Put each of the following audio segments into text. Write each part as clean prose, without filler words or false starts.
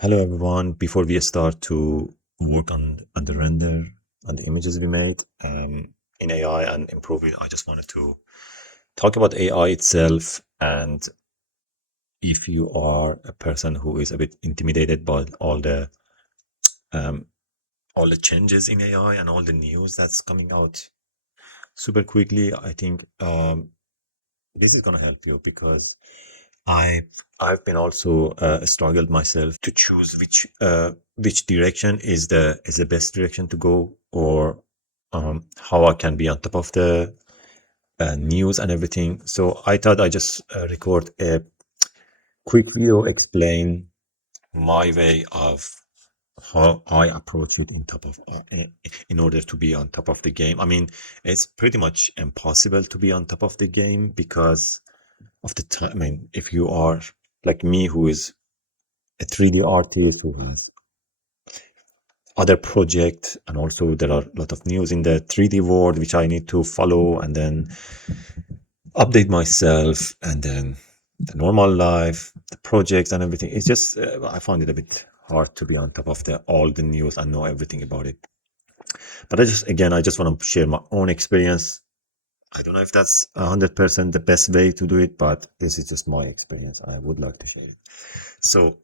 Hello everyone. Before we start to work on the render on the images we made in AI and improve it, I just wanted to talk about AI itself. And if you are a person who is a bit intimidated by um, all the changes in AI and all the news that's coming out super quickly, I think this is gonna help you because I I've been also struggled myself to choose which direction is the best direction to go, or how I can be on top of the news and everything. So I thought I just record a quick video explain my way of how I approach it in order to be on top of the game. I mean, it's pretty much impossible to be on top of the game because of the time. I mean, if you are like me, who is a 3D artist who has other projects, and also there are a lot of news in the 3D world which I need to follow and then update myself, and then the normal life, the projects and everything. It's just I find it a bit hard to be on top of the all the news and know everything about it. But I just want to share my own experience. I don't know if that's 100% the best way to do it, but this is just my experience. I would like to share it. So,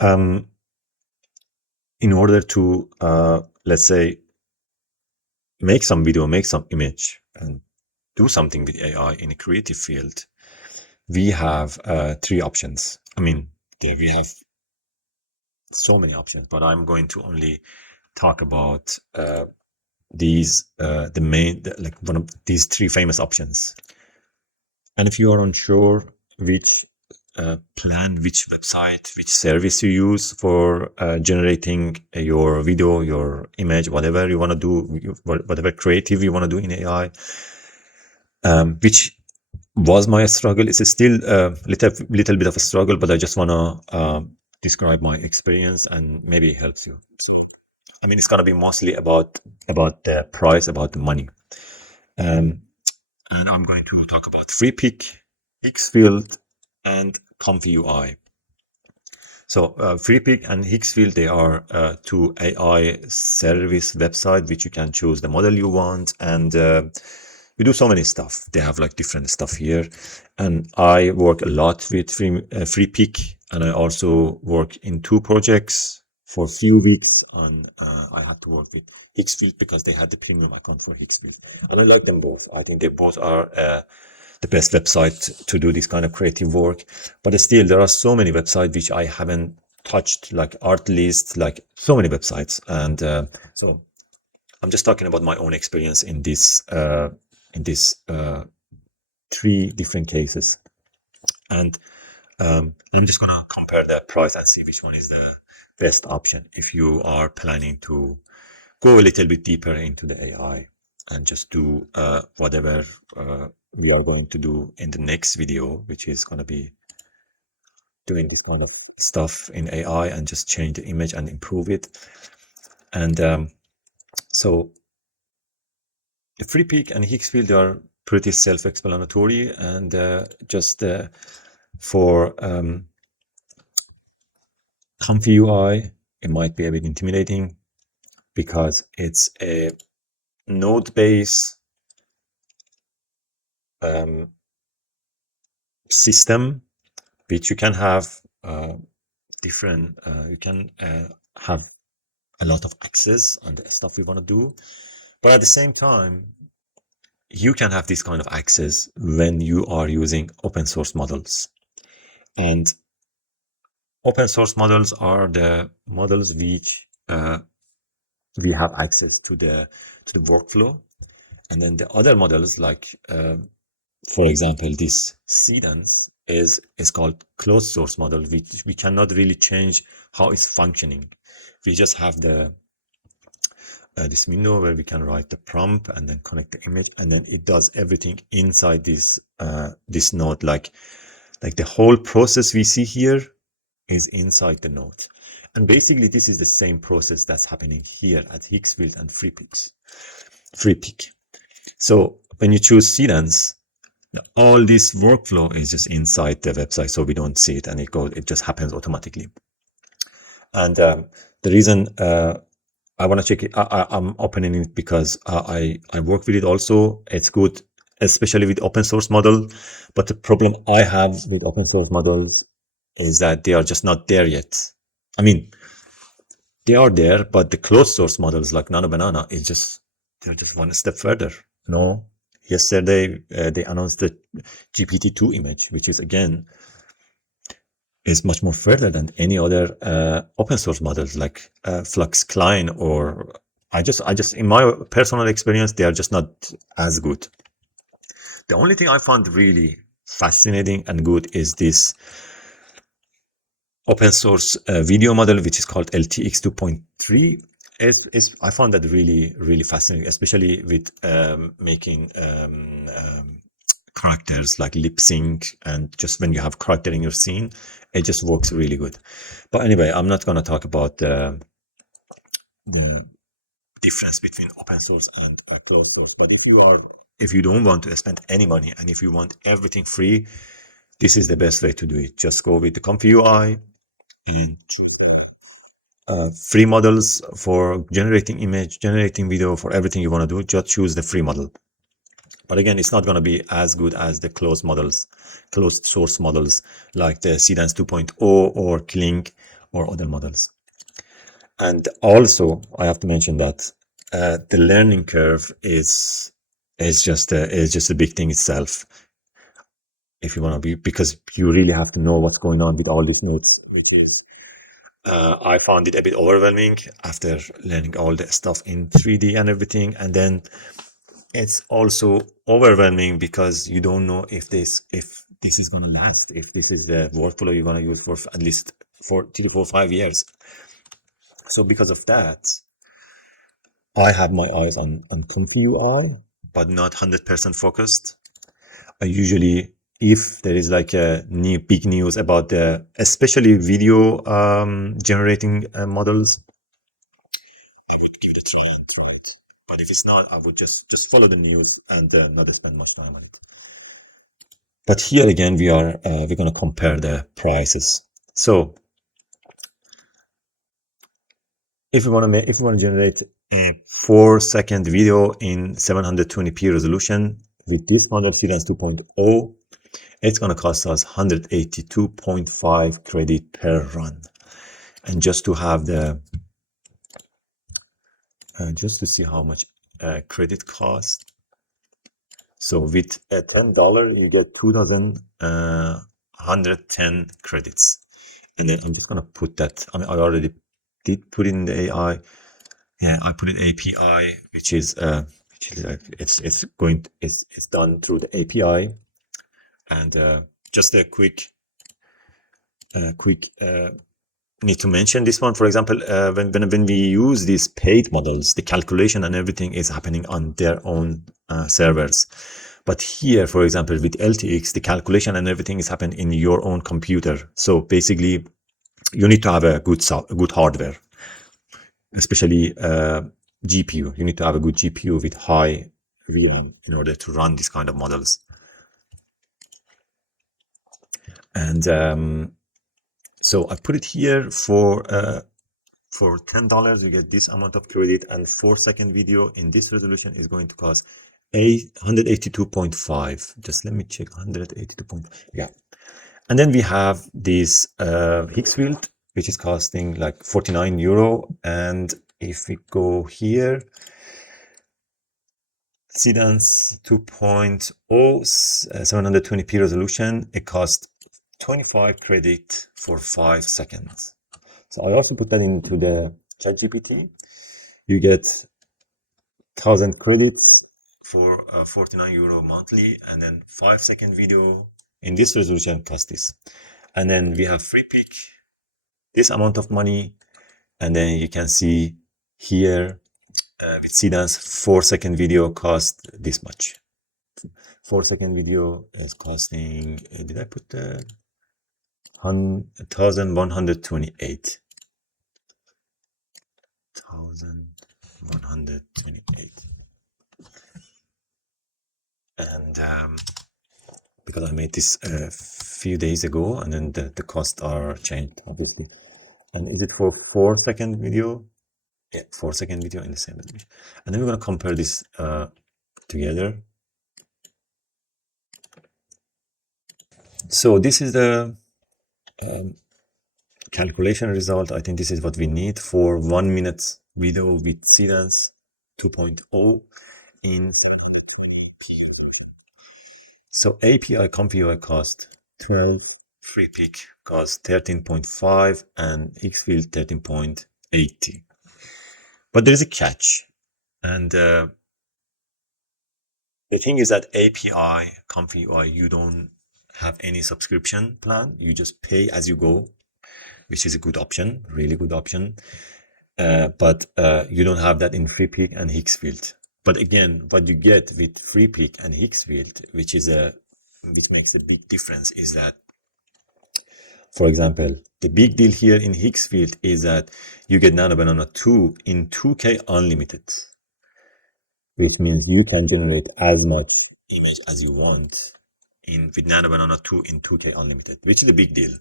um, in order to, let's say, make some video, make some image, and do something with AI in a creative field, we have three options. I mean, we have so many options, but I'm going to only talk about like one of these three famous options. And if you are unsure which which website, which service you use for generating your video, your image, whatever you want to do, whatever creative you want to do in AI, which was my struggle. It's still a little bit of a struggle, but I just want to describe my experience and maybe it helps you. So, I mean, it's gonna be mostly about the price, about the money. Um, and I'm going to talk about FreePic, Xfield, and Comfy UI. So FreePic and Hicksfield, they are two AI service website which you can choose the model you want, and you do so many stuff. They have like different stuff here, and I work a lot with FreePic, and I also work in two projects for a few weeks. On I had to work with Hicksfield because they had the premium account for Hicksfield, and I like them both. I think they both are the best website to do this kind of creative work. But still, there are so many websites which I haven't touched, like Artlist, like so many websites. And so I'm just talking about my own experience in this three different cases. And I'm just gonna compare the price and see which one is the best option if you are planning to go a little bit deeper into the AI and just do whatever we are going to do in the next video, which is going to be doing this kind of stuff in AI and just change the image and improve it. And so the FreePic and Hicksfield are pretty self-explanatory, and just for Comfy UI, it might be a bit intimidating because it's a node-based system which you can have different you can have a lot of access on the stuff we want to do, but at the same time you can have this kind of access when you are using open source models. And open source models are the models which we have access to the workflow. And then the other models, like for example, this Seedance is called closed source model, which we cannot really change how it's functioning. We just have the this window where we can write the prompt and then connect the image, and then it does everything inside this this node. Like the whole process we see here is inside the node. And basically, this is the same process that's happening here at Hicksfield and FreePic. So when you choose Seedance, All this workflow is just inside the website, so we don't see it, and it just happens automatically. And the reason I want to check it, I'm opening it because I work with it also. It's good, especially with open source model. But the problem I have with open source models is that they are just not there yet. I mean, they are there, but the closed source models like Nano Banana is just they're just one step further. No, yesterday they announced the GPT-2 image, which is again is much more further than any other open source models like Flux Klein or I just in my personal experience they are just not as good. The only thing I found really fascinating and good is this open source video model which is called LTX 2.3. I found that really fascinating, especially with making characters like lip sync, and just when you have character in your scene, it just works really good. But anyway, I'm not going to talk about the difference between open source and closed source. But if you don't want to spend any money and if you want everything free, this is the best way to do it. Just go with the Comfy UI and choose free models for generating image, generating video, for everything you want to do. Just choose the free model. But again, it's not going to be as good as the closed source models like the Seedance 2.0 or Kling or other models. And also, I have to mention that the learning curve is just a big thing itself. If you want to be, because you really have to know what's going on with all these nodes, which is I found it a bit overwhelming after learning all the stuff in 3D and everything, and then it's also overwhelming because you don't know if this is going to last, if this is the workflow you're going to use for at least for 3 4 5 years. So because of that, I have my eyes on Comfy UI, but not 100% focused. I usually, if there is like a new big news about the especially video generating models, I would give it a try and try it. But if it's not, I would just follow the news and not spend much time on it. But here again, we're going to compare the prices. So if you want to generate a 4-second video in 720p resolution with this model Freelance 2.0, it's going to cost us 182.5 credit per run. And just to have the just to see how much credit cost. So with $10, you get 2,110 credits. And then I'm just going to put that. I mean, I already did put in the AI. Yeah, I put in API, which is it's done through the API. And just a quick need to mention this one. For example, when we use these paid models, the calculation and everything is happening on their own servers. But here, for example, with LTX, the calculation and everything is happening in your own computer. So basically, you need to have a good hardware, especially GPU. You need to have a good GPU with high VRAM in order to run these kind of models. And so I put it here for $10, you get this amount of credit, and 4-second video in this resolution is going to cost 182.5. Just let me check. 182.5. Yeah. And then we have this Higgsfield, which is costing like 49 euro. And if we go here, Seedance 2.0, 720p resolution, it costs 25 credit for 5 seconds. So I also put that into the ChatGPT. You get 1,000 credits for 49 euro monthly, and then 5-second video in this resolution costs this. And then we have free pick this amount of money, and then you can see here with Seedance 4-second video cost this much. 4-second video is costing, did I put the 1,128. 1,128. And because I made this a few days ago, and then the costs are changed, obviously. And is it for 4-second video? Yeah, 4-second video in the same resolution. And then we're gonna compare this together. So this is the calculation result. I think this is what we need for 1 minute video with Seedance 2.0 in 720p. So API ComfyUI cost 12, FreePic cost 13.5, and Xfield 13.80. But there is a catch, and the thing is that API ComfyUI, you don't have any subscription plan. You just pay as you go, which is a good option, really good option. But you don't have that in FreePic and Hixfield. But again, what you get with FreePic and Hixfield, which makes a big difference, is that, for example, the big deal here in Hixfield is that you get Nano Banana 2 in 2K unlimited, which means you can generate as much image as you want with Nano Banana 2 in 2K unlimited, which is a big deal.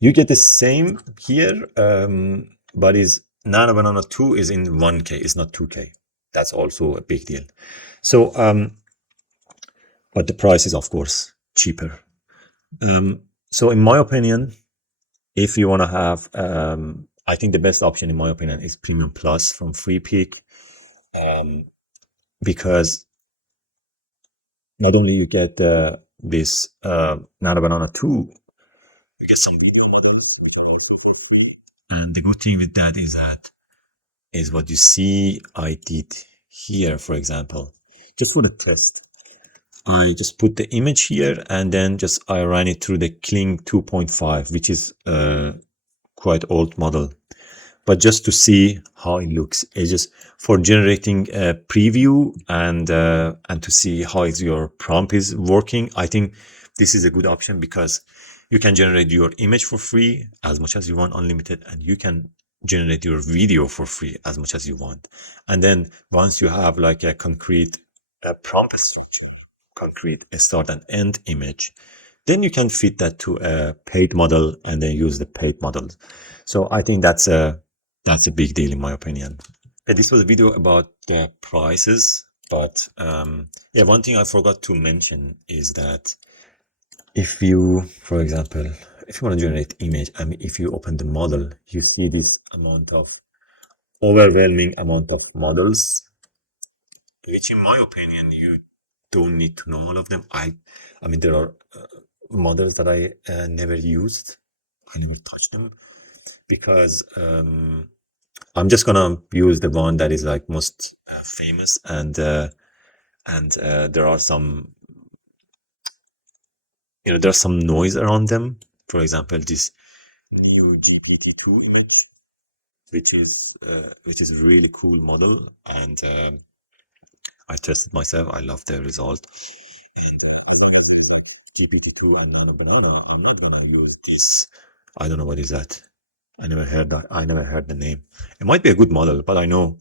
You get the same here, but Nano Banana 2 is in 1K, it's not 2K. That's also a big deal. So, but the price is, of course, cheaper. So in my opinion, if you want to have, I think the best option, in my opinion, is Premium Plus from FreePic, because not only you get this Nano Banana 2, you get some video models which are also for free. And the good thing with that is what you see I did here, for example, just for the test. I just put the image here, and then I ran it through the Kling 2.5, which is quite old model, but just to see how it looks. It's just for generating a preview and to see how your prompt is working. I think this is a good option because you can generate your image for free as much as you want, unlimited, and you can generate your video for free as much as you want. And then once you have like a concrete prompt, concrete start and end image, then you can fit that to a paid model and then use the paid models. So I think that's a big deal in my opinion. This was a video about the prices, but yeah, one thing I forgot to mention is that if you, for example, if you want to generate image, I mean, if you open the model, you see this overwhelming amount of models, which in my opinion, you don't need to know all of them. I mean, there are models that I never used. I never touched them because I'm just gonna use the one that is like most famous, and there are some, there's some noise around them. For example, this new GPT-2 image, which is a really cool model, and I tested myself. I love the result. And if there's like GPT-2 and Nano Banana, I'm not gonna use this. I don't know what is that. I never heard that. I never heard the name. It might be a good model, but I know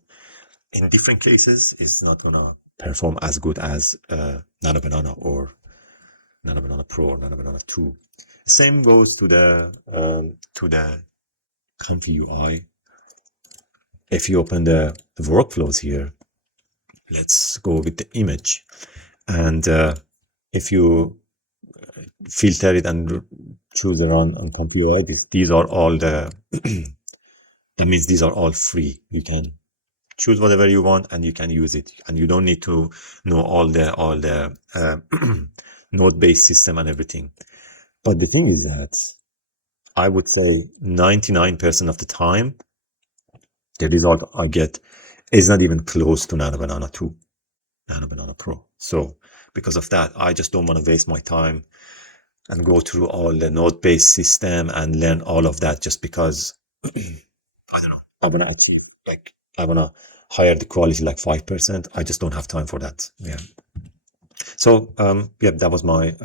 in different cases it's not gonna perform as good as Nano Banana or Nano Banana Pro or Nano Banana 2. Same goes to the ComfyUI. If you open the workflows here, let's go with the image, and if you filter it and choose the run on ComfyUI, these are all the that means these are all free. You can choose whatever you want and you can use it, and you don't need to know all the node-based system and everything. But the thing is that I would say 99% of the time, the result I get is not even close to Nano Banana 2, Nano Banana Pro. So because of that, I just don't want to waste my time and go through all the node-based system and learn all of that just because I don't know, I want to achieve, like, I want to higher the quality like 5%. I just don't have time for that. Yeah. So yeah, that was my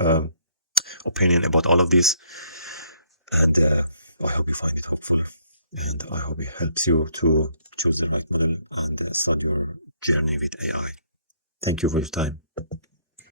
opinion about all of this, and I hope you find it helpful, and I hope it helps you to choose the right model and start your journey with AI. Thank you for your time.